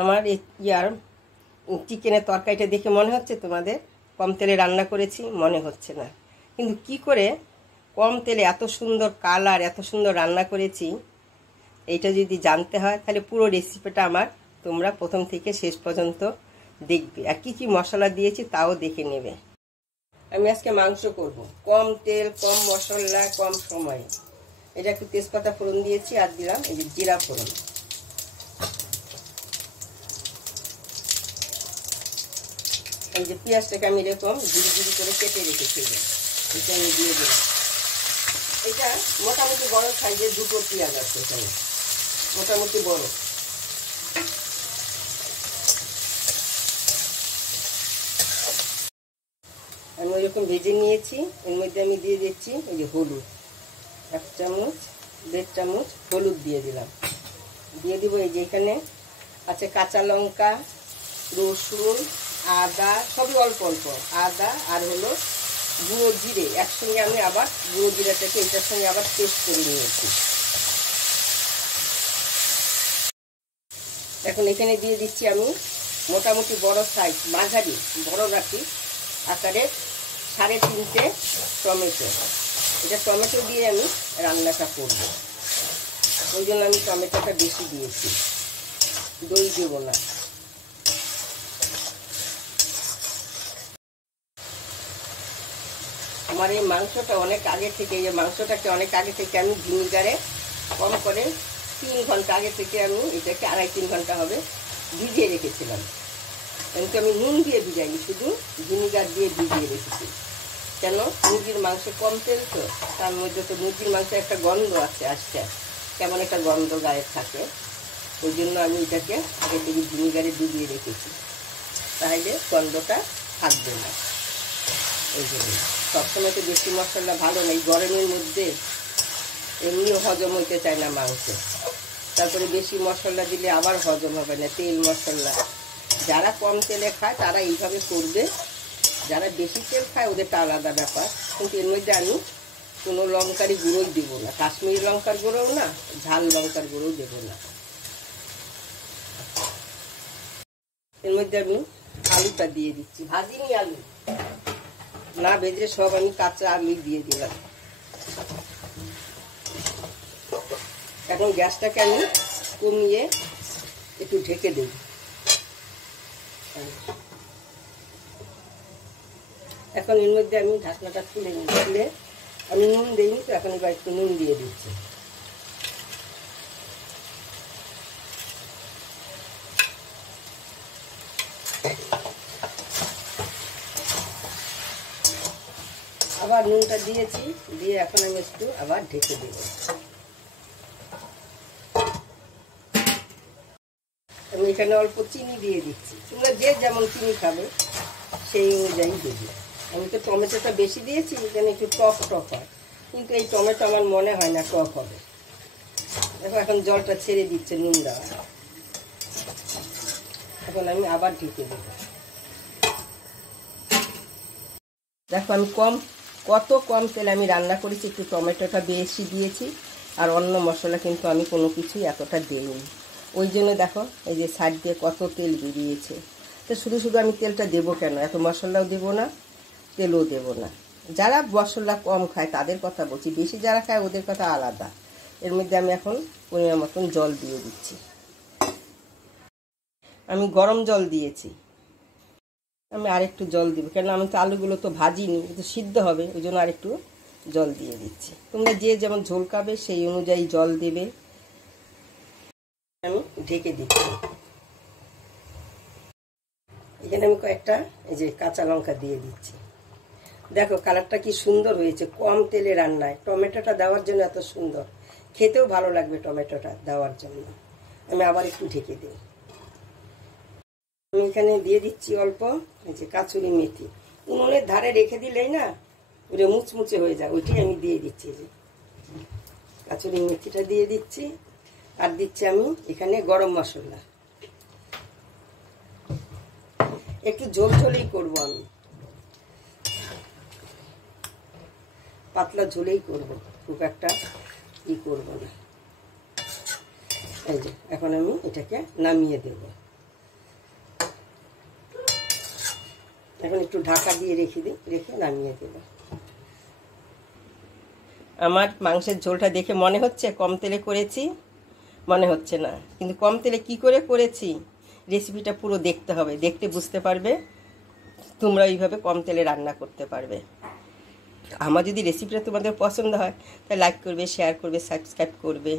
আমার ইয়ার চিকেনের তরকারিটা দেখে মনে হচ্ছে তোমাদের কম তেলে রান্না করেছি? মনে হচ্ছে না, কিন্তু কি করে কম তেলে এত সুন্দর কালার, এত সুন্দর রান্না করেছি, এইটা যদি জানতে হয় তাহলে পুরো রেসিপিটা আমার তোমরা প্রথম থেকে শেষ পর্যন্ত দেখবে, আর কী কী মশলা দিয়েছি তাও দেখে নেবে। আমি আজকে মাংস করব, কম তেল, কম মশলা, কম সময়ে। এটা একটু তেজপাতা ফোড়ন দিয়েছি, আর দিলাম এই যে জিরা ফোড়ন। এই যে পেঁয়াজটাকে আমি এরকম ঝুড়ি ঝুড়ি করে কেটে রেখেছি, এটা আমি দিয়ে দিলাম। এটা মোটামুটি বড় সাইজের দুটো পেঁয়াজ আছে এখানে, মোটামুটি বড়। আমি ওইরকম ভেজে নিয়েছি। এর মধ্যে আমি দিয়ে দিচ্ছি এই যে হলুদ, 1 চামচ, 1.5 চামচ হলুদ দিয়ে দিলাম। দিয়ে দিব এই যে এখানে আছে কাঁচা লঙ্কা, রসুন, আদা, সবই অল্প অল্প। আদা আর হলো গুঁড়ো জিরে একসঙ্গে আমি আবার গুঁড়ো জিরাটাকে এটার সঙ্গে আবার পেস্ট করে নিয়েছি। এখন এখানে দিয়ে দিচ্ছি আমি মোটামুটি বড় সাইজ, মাঝারি বড় রাখি আকারে 3.5 টমেটো। এটা টমেটো দিয়ে আমি রান্নাটা করব, ওই জন্য আমি টমেটোটা বেশি দিয়েছি, দই দেব না। আমার এই মাংসটা অনেক আগে থেকে, এই মাংসটাকে অনেক আগে থেকে আমি ভিনিগারে কম করে 3 ঘন্টা আগে থেকে আমি এটাকে 2.5-3 ঘন্টা হবে ভিজিয়ে রেখেছিলাম। কিন্তু আমি নুন দিয়ে ভিজাইনি, শুধু ভিনিগার দিয়ে ভিজিয়ে রেখেছি। কেন? মুরগির মাংস কম তেল তো, তার মধ্যে তো মুরগির মাংসে একটা গন্ধ আছে, আসছে কেমন একটা গন্ধ গায়ে থাকে, ওই জন্য আমি এটাকে আগে থেকে ভিনিগারে ডুবিয়ে রেখেছি, তাহলে গন্ধটা থাকবে না। ওই জন্য সবসময় তো বেশি মশলা ভালো না, এই গরমের মধ্যে এমনিও হজম হইতে চায় না মাংস, তারপরে বেশি মশলা দিলে আবার হজম হবে না, তেল মশলা। যারা কম তেলে খায় তারা এইভাবে করবে, যারা বেশি তেল খায় ওদেরটা আলাদা ব্যাপার। কিন্তু এর মধ্যে আমি কোনো লঙ্কারই গুঁড়োই দেবো না, কাশ্মীরি লঙ্কার গুঁড়োও না, ঝাল লঙ্কার গুঁড়োও দেবো না। এর মধ্যে আমি আলুটা দিয়ে দিচ্ছি, ভাজিনি আলু না ভেজে, সব আমি কাঁচা আলু দিয়ে দিলাম। এখন গ্যাসটাকে আমি কমিয়ে একটু ঢেকে দেব। এখন এর মধ্যে আমি ঢাকনাটা খুলে নিলে, আমি নুন দিইনি তো, এখন এবার একটু নুন দিয়ে দিচ্ছি। আবার নুনটা দিয়েছি, দিয়ে এখন আমি একটু আবার ঢেকে দেব। আমি এখানে অল্প চিনি দিয়ে দিচ্ছি, তোমরা যে যেমন চিনি খাবে সেই অনুযায়ী দেবে। আমি তো টমেটোটা বেশি দিয়েছি, এখানে একটু টক টক হয়, কিন্তু এই টমেটো আমার মনে হয় না টক হবে। দেখো এখন জলটা ছেড়ে দিচ্ছে নুন দেওয়া। এখন আমি আবার ঢেকে দেব। দেখো আমি কত কম তেলে আমি রান্না করেছি, একটু টমেটোটা বেশি দিয়েছি, আর অন্য মশলা কিন্তু আমি কোনো কিছুই এতটা দিইনি। ওই জন্য দেখো এই যে সাইড দিয়ে কত তেল বেরিয়েছে। তো শুধু শুধু আমি তেলটা দেবো কেন? এত মশলাও দেবো না, তেলও দেবো না। যারা মশলা কম খায় তাদের কথা বলছি, বেশি যারা খায় ওদের কথা আলাদা। এর মধ্যে আমি এখন পরিমাণ মতন জল দিয়ে দিচ্ছি। আমি গরম জল দিয়েছি, আমি আরেকটু জল দিব, কেন আমি তো আলুগুলো তো ভাজিনি, একটু সিদ্ধ হবে, ওই জন্য আরেকটু জল দিয়ে দিচ্ছি। তোমরা যে যেমন ঝোল খাবে সেই অনুযায়ী জল দেবে। আমি ঢেকে দিচ্ছি। এখানে আমি কয়েকটা এই যে কাঁচা লঙ্কা দিয়ে দিচ্ছি। দেখো কালারটা কি সুন্দর হয়েছে, কম তেলে রান্নায় টমেটোটা দেওয়ার জন্য এত সুন্দর, খেতেও ভালো লাগবে টমেটোটা দেওয়ার জন্য। আমি আবার একটু ঢেকে দিই। আমি এখানে দিয়ে দিচ্ছি অল্প এই যে কাসুরি মেথি, উনুনের ধারে রেখে দিলেই না ওটা মুচমুচে হয়ে যায়, ওইটাই আমি দিয়ে দিচ্ছি। যে কাসুরি মেথিটা দিয়ে দিচ্ছি, আর দিচ্ছি আমি এখানে গরম মশলা। একটু ঝোল ঝোলেই করবো, আমি পাতলা ঝোলেই করবো, খুব একটা ই করবো না। এই যে এখন আমি এটাকে নামিয়ে দেব। এখন একটু ঢাকা দিয়ে রেখে দিই, রেখে নামিয়ে দেব। আমার মাংসের ঝোলটা দেখে মনে হচ্ছে কম তেলে করেছি, মনে হচ্ছে না, কিন্তু কম তেলে কি করে করেছি রেসিপিটা পুরো দেখতে হবে, দেখতে বুঝতে পারবে তোমরা এইভাবে কম তেলে রান্না করতে পারবে। আমার যদি রেসিপিটা তোমাদের পছন্দ হয় তাহলে লাইক করবে, শেয়ার করবে, সাবস্ক্রাইব করবে।